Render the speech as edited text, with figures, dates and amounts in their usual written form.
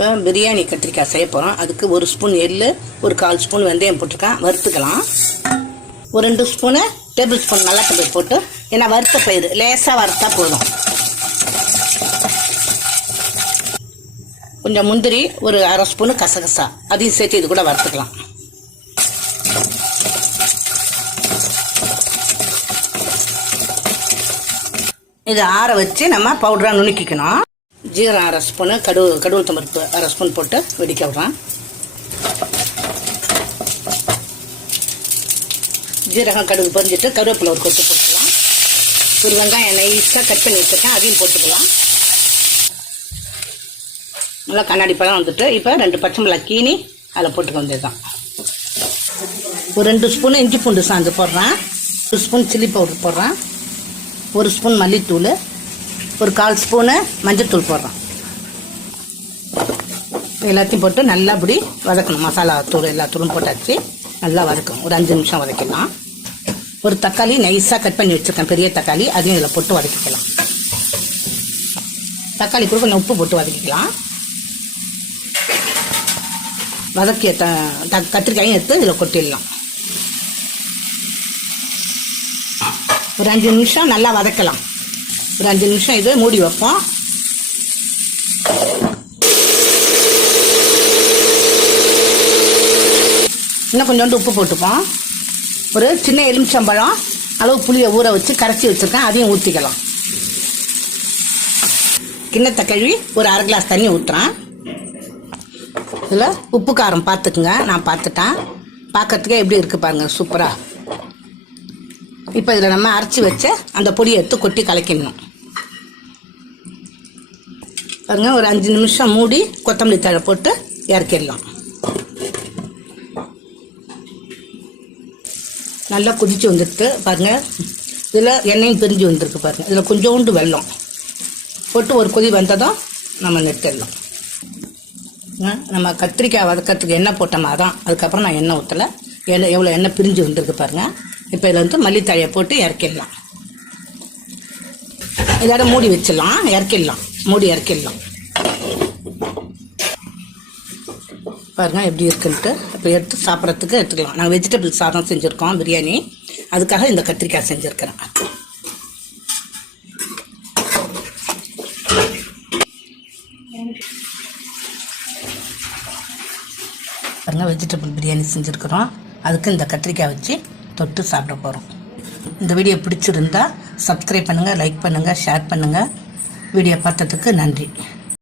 இப்போ பிரியாணி கத்திரிக்காய் செய்ய போகிறோம். அதுக்கு 1 ஸ்பூன் எள்ளு, ஒரு 1/4 ஸ்பூன் வெந்தயம் போட்டிருக்கேன், வறுத்துக்கலாம். ஒரு 2 ஸ்பூனு டேபிள் ஸ்பூன் மிளகாய் போட்டு, ஏன்னா வறுத்த பயிர் லேசாக வறுத்தா போதும். கொஞ்சம் முந்திரி, ஒரு 1/2 ஸ்பூனு கசகசா, அதையும் சேர்த்து இது கூட வறுத்துக்கலாம். இதை ஆற வச்சு நம்ம பவுடராக நுணுக்கிக்கணும். ஜீரகம் 1/2 ஸ்பூனு, கடுகு பருப்பு 1/2 ஸ்பூன் போட்டு வெடிக்க விடுறேன். ஜீரகம் கடுகு பொரிஞ்சிட்டு கருவேப்பிலை ஒரு கொத்து போட்டுக்கலாம். ஒரு வெங்காயம் நைஸாக கட் பண்ணி வச்சுருக்கேன், அதையும் போட்டுக்கலாம். நல்லா கண்ணாடி பழம் வந்துட்டு இப்போ 2 பச்சை மிளகாய் கீனி அதில் போட்டுக்க வேண்டியது தான். ஒரு 2 ஸ்பூனு இஞ்சி பூண்டு சாந்து போடுறேன், 1 ஸ்பூன் சில்லி பவுடர் போடுறேன், 1 ஸ்பூன் மல்லித்தூள், ஒரு 1/4 ஸ்பூனு மஞ்சத்தூள் போடுறேன். எல்லாத்தையும் போட்டு நல்லா இப்படி வதக்கணும். மசாலா தூள் எல்லா தூளும் போட்டாச்சு, நல்லா வதக்கணும். ஒரு 5 நிமிஷம் வதக்கலாம். ஒரு தக்காளி நைஸாக கட் பண்ணி வச்சுருக்கேன், பெரிய தக்காளி, அதையும் இதில் போட்டு வதக்கிக்கலாம். தக்காளி கூட கொஞ்சம் உப்பு போட்டு வதக்கிக்கலாம். வதக்கிய கத்திரிக்காயும் எடுத்து இதில் கொட்டிடலாம். ஒரு 5 நிமிஷம் நல்லா வதக்கலாம். ஒரு 5 நிமிஷம் இது மூடி வைப்போம். இன்னும் கொஞ்சோண்டு உப்பு போட்டுப்போம். ஒரு சின்ன எலுமிச்சம்பழம் அளவு புளியை ஊற வச்சு கரைச்சி வச்சுருக்கேன், அதையும் ஊற்றிக்கலாம். கிண்ணத்தை கழுவி ஒரு 1/2 கிளாஸ் தண்ணி ஊற்றுறேன். இதில் உப்பு காரம் பார்த்துக்குங்க, நான் பார்த்துட்டேன். பார்க்கறதுக்கே எப்படி இருக்குது பாருங்கள், சூப்பராக. இப்போ இதில் நம்ம அரைச்சி வச்ச அந்த பொடியை எடுத்து கொட்டி கலக்கிடணும். பாருங்கள், ஒரு 5 நிமிஷம் மூடி கொத்தமல்லி தழை போட்டு இறக்கிடலாம். நல்லா கொதிச்சு வந்துருக்கு பாருங்கள். இதில் எண்ணெயும் பிரிஞ்சு வந்துருக்கு பாருங்கள். இதில் கொஞ்சோண்டு வெல்லம் போட்டு ஒரு கொதி வந்ததும் நம்ம நிறுத்திடலாம். நம்ம கத்திரிக்காய் வதக்கிறதுக்கு எண்ணெய் போட்டோமா தான், அதுக்கப்புறம் நான் எண்ணெய் ஊற்றலை. எவ்வளோ எண்ணெய் பிரிஞ்சு வந்துருக்கு பாருங்கள். இப்போ இதில் வந்து மல்லித்தழையை போட்டு இறக்கிடலாம். இதோட மூடி வச்சிடலாம், இறக்கிடலாம். மூடி இறக்கிடலாம். பாருங்கள் எப்படி இருக்குன்ட்டு. இப்போ எடுத்து சாப்பிட்றதுக்கு எடுத்துக்கலாம். நாங்கள் வெஜிடபிள் சாதம் செஞ்சுருக்கோம், பிரியாணி, அதுக்காக இந்த கத்திரிக்காய் செஞ்சுருக்கிறேன். பாருங்கள், வெஜிடபிள் பிரியாணி செஞ்சுருக்கிறோம், அதுக்கு இந்த கத்திரிக்காய் வச்சு தொட்டு சாப்பிட போகிறோம். இந்த வீடியோ பிடிச்சிருந்தா சப்ஸ்கிரைப் பண்ணுங்கள், லைக் பண்ணுங்கள், ஷேர் பண்ணுங்கள். வீடியோ பார்த்ததுக்கு நன்றி.